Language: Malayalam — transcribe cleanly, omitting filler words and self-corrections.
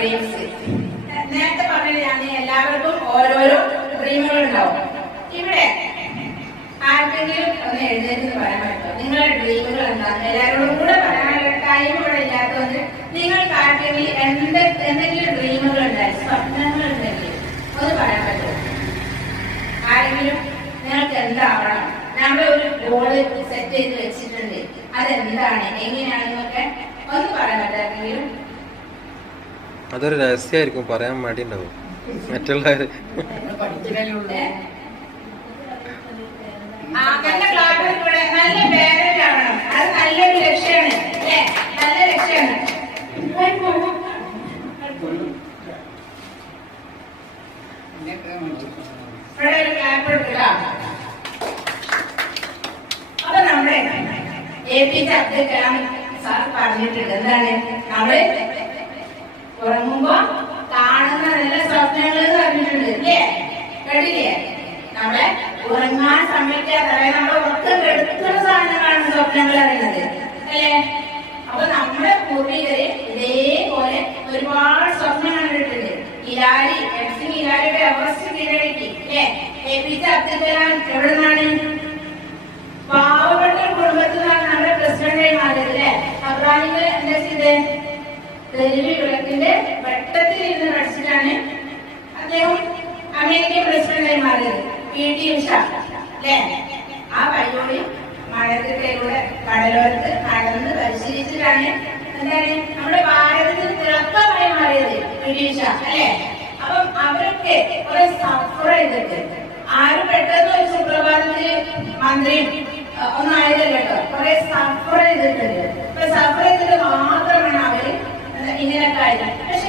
ഡ്രീംസ്. നേരത്തെ പറഞ്ഞത് ഞാൻ എല്ലാവർക്കും ഓരോരോ ഡ്രീമുകൾ ഉണ്ടാവും. ഇവിടെ ആർക്കെങ്കിലും ഒന്ന് എഴുന്നേറ്റ് പറയാൻ പറ്റുമോ നിങ്ങളുടെ ഡ്രീമുകൾ എന്താണ്? എല്ലാവരോടും കൂടെ പറയാനുള്ള ടൈം ഇവിടെ ഇല്ലാത്തതുകൊണ്ട് നിങ്ങൾക്ക് ആർക്കെങ്കിലും എന്തെങ്കിലും ഡ്രീമുകൾ ഉണ്ടായി, സ്വപ്നങ്ങൾ ഉണ്ടെങ്കിൽ ഒന്ന് പറയാൻ പറ്റുമോ? ആരെങ്കിലും നിങ്ങൾക്ക് എന്താവണം, നമ്മുടെ ഒരു ഗോള് സെറ്റ് ചെയ്ത് വെച്ചിട്ടുണ്ട്, അതെന്താണ്, എങ്ങനെയാണെന്നൊക്കെ ഒന്ന് പറയാൻ പറ്റാമെങ്കിലും? അതൊരു രഹസ്യമായിരിക്കും, പറയാൻ മടി ഉണ്ടാവും മറ്റുള്ളവര്. നല്ല ക്ലാസ് കൂടെ നല്ല പേരന്റ് ആവണം, അത് നല്ലൊരു ലക്ഷ്യമാണ് അല്ലേ? നല്ല ലക്ഷ്യമാണ്. ഇവിടെ ഒരു ക്ലാപ്പ് എടുക്കുക. അപ്പൊ നമ്മുടെ APJ അബ്ദുൽ കലാം സാർ പറഞ്ഞിട്ടുണ്ട്, എന്താണ് നമ്മള് ഉറങ്ങുമ്പോ കാണുന്ന നല്ല സ്വപ്നങ്ങൾ പറഞ്ഞിട്ടുണ്ട് അല്ലേ? കേട്ടില്ലേ? നമ്മളെ ഉറങ്ങാൻ സമ്മതിക്കാത്ത, അതായത് നമ്മുടെ ഉറക്കം കെടുത്തുന്ന സാധനങ്ങളാണ് സ്വപ്നങ്ങൾ അറിയുന്നത് അല്ലേ? അപ്പൊ നമ്മുടെ പൂർവികര് ഇതേപോലെ ഒരുപാട് സ്വപ്നം കണ്ടിട്ടുണ്ട്. ഹിലാരിയുടെ അവസ്ഥ കീഴടക്കി അല്ലേ? APJ അബ്ദുൽ കലാം എവിടെ നിന്നാണ്? പാവപ്പെട്ട കുടുംബത്തിൽ നിന്നാണ് നമ്മുടെ പ്രസിഡന്റായി മാറിയത് അല്ലേ? അബ്രാഹിമിന് എന്താ ചെയ്ത് തെരുവ് വിളക്കിന്റെ വെട്ടത്തിൽ ഇരുന്ന് പഠിച്ചിട്ടാണ് അദ്ദേഹം അമേരിക്കൻ പ്രസിഡന്റായി മാറിയത്. PT ഉഷ അല്ലേ? ആ വഴിയോടി മഴത്തിലൂടെ കടലോരത്ത് നടന്ന് പരിശീലിച്ചിട്ടാണ് എന്താണ് നമ്മുടെ ഭാരതത്തിൽ തിളക്കമായി മാറിയത് PT ഉഷ അല്ലേ? അപ്പം അവരൊക്കെ കുറെ സഫർ ചെയ്തിട്ട്, ആരും പെട്ടെന്ന് ഒരു സുപ്രഭാതത്തില് മന്ത്രിയും ഒന്നും ആയതല്ല കേട്ടോ, കുറെ സഫർ ചെയ്തിട്ടുണ്ട്. സഫർ ചെയ്തിട്ട് മാത്രമാണ് അവര് ഇങ്ങനെയൊക്കെ ആയത്. പക്ഷെ